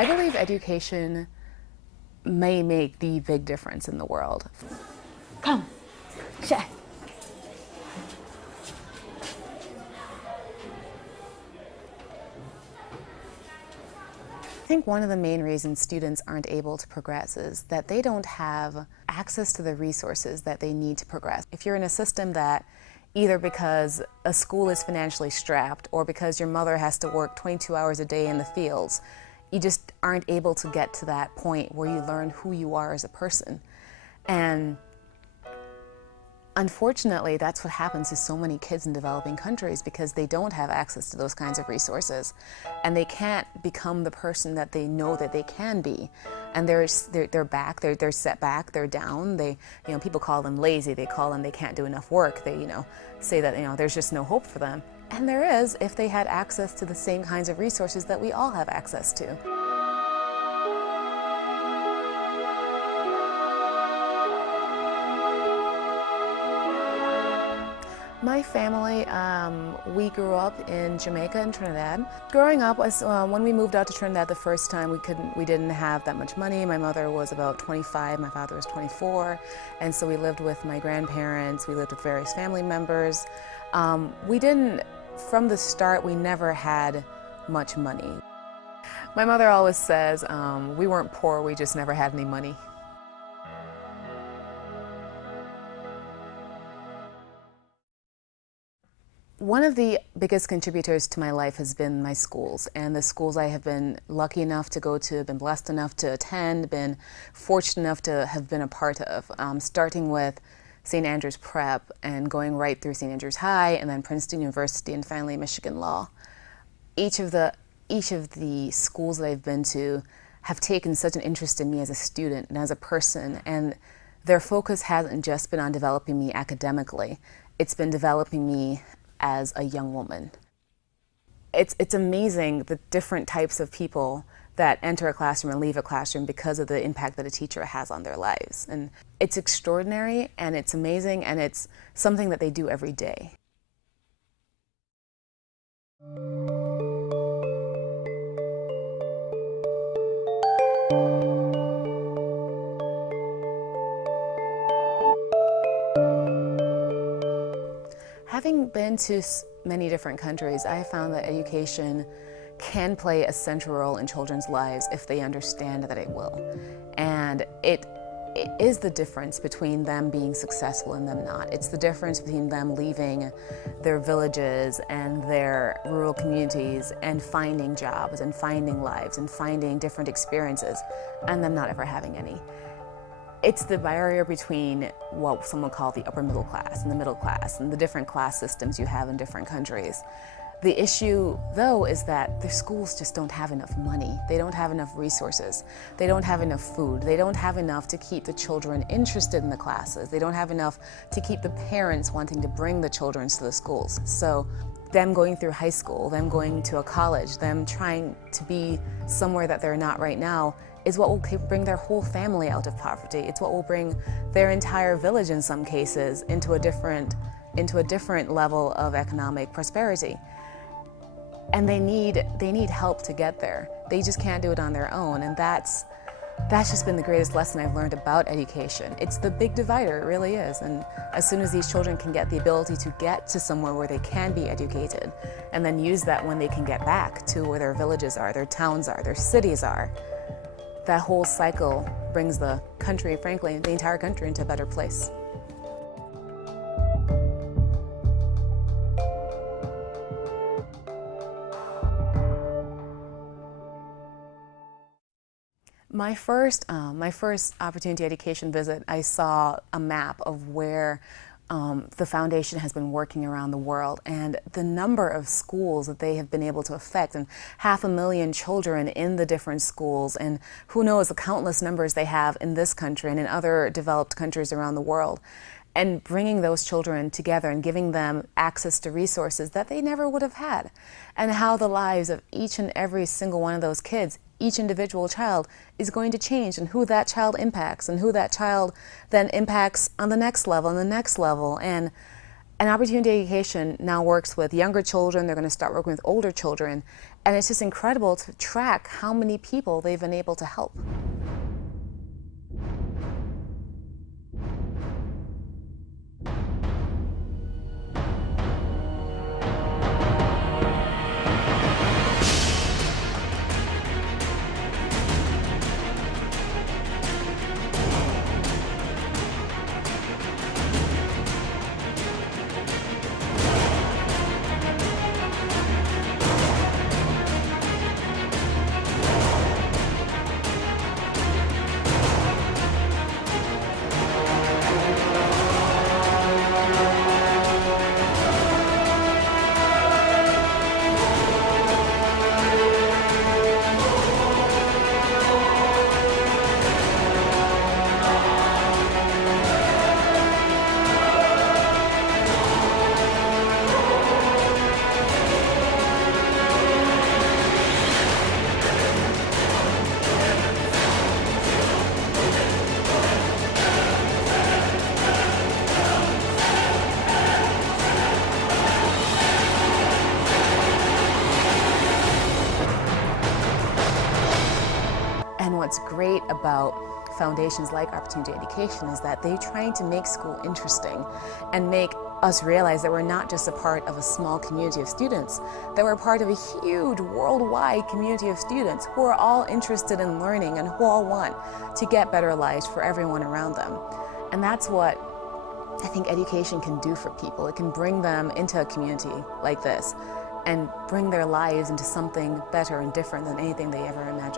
I believe education may make the big difference in the world. Come, sit. I think one of the main reasons students aren't able to progress is that they don't have access to the resources that they need to progress. If you're in a system that either because a school is financially strapped or because your mother has to work 22 hours a day in the fields, you just aren't able to get to that point where you learn who you are as a person. And unfortunately, that's what happens to so many kids in developing countries because they don't have access to those kinds of resources. And they can't become the person that they know that they can be. And they're set back, they're down. People call them lazy, they call them they can't do enough work. They, say that, there's just no hope for them. And there is if they had access to the same kinds of resources that we all have access to. My family, we grew up in Jamaica and Trinidad. Growing up, when we moved out to Trinidad the first time, we didn't have that much money. My mother was about 25, my father was 24, and so we lived with my grandparents, we lived with various family members. From the start, we never had much money. My mother always says, we weren't poor, we just never had any money. One of the biggest contributors to my life has been my schools, and the schools I have been lucky enough to go to, been blessed enough to attend, been fortunate enough to have been a part of, starting with St. Andrews Prep and going right through St. Andrews High and then Princeton University and finally Michigan Law. Each of the schools that I've been to have taken such an interest in me as a student and as a person, and their focus hasn't just been on developing me academically, it's been developing me as a young woman. It's amazing the different types of people that enter a classroom and leave a classroom because of the impact that a teacher has on their lives. And it's extraordinary and it's amazing and it's something that they do every day. Having been to many different countries, I have found that education can play a central role in children's lives if they understand that it will. And it is the difference between them being successful and them not. It's the difference between them leaving their villages and their rural communities and finding jobs and finding lives and finding different experiences and them not ever having any. It's the barrier between what some would call the upper middle class and the middle class and the different class systems you have in different countries. The issue, though, is that the schools just don't have enough money. They don't have enough resources. They don't have enough food. They don't have enough to keep the children interested in the classes. They don't have enough to keep the parents wanting to bring the children to the schools. So them going through high school, them going to a college, them trying to be somewhere that they're not right now is what will bring their whole family out of poverty. It's what will bring their entire village, in some cases, into a different level of economic prosperity. And they need help to get there. They just can't do it on their own, and that's just been the greatest lesson I've learned about education. It's the big divider, it really is. And as soon as these children can get the ability to get to somewhere where they can be educated, and then use that when they can get back to where their villages are, their towns are, their cities are, that whole cycle brings the country, frankly, the entire country into a better place. My first opportunity education visit, I saw a map of where the foundation has been working around the world, and the number of schools that they have been able to affect, and 500,000 children in the different schools, and who knows the countless numbers they have in this country and in other developed countries around the world. And bringing those children together and giving them access to resources that they never would have had, and how the lives of each and every single one of those kids, each individual child, is going to change, and who that child impacts, and who that child then impacts on the next level and the next level. And And Opportunity Education now works with younger children. They're going to start working with older children. And it's just incredible to track how many people they've been able to help. And what's great about foundations like Opportunity Education is that they're trying to make school interesting and make us realize that we're not just a part of a small community of students, that we're part of a huge worldwide community of students who are all interested in learning and who all want to get better lives for everyone around them. And that's what I think education can do for people. It can bring them into a community like this and bring their lives into something better and different than anything they ever imagined.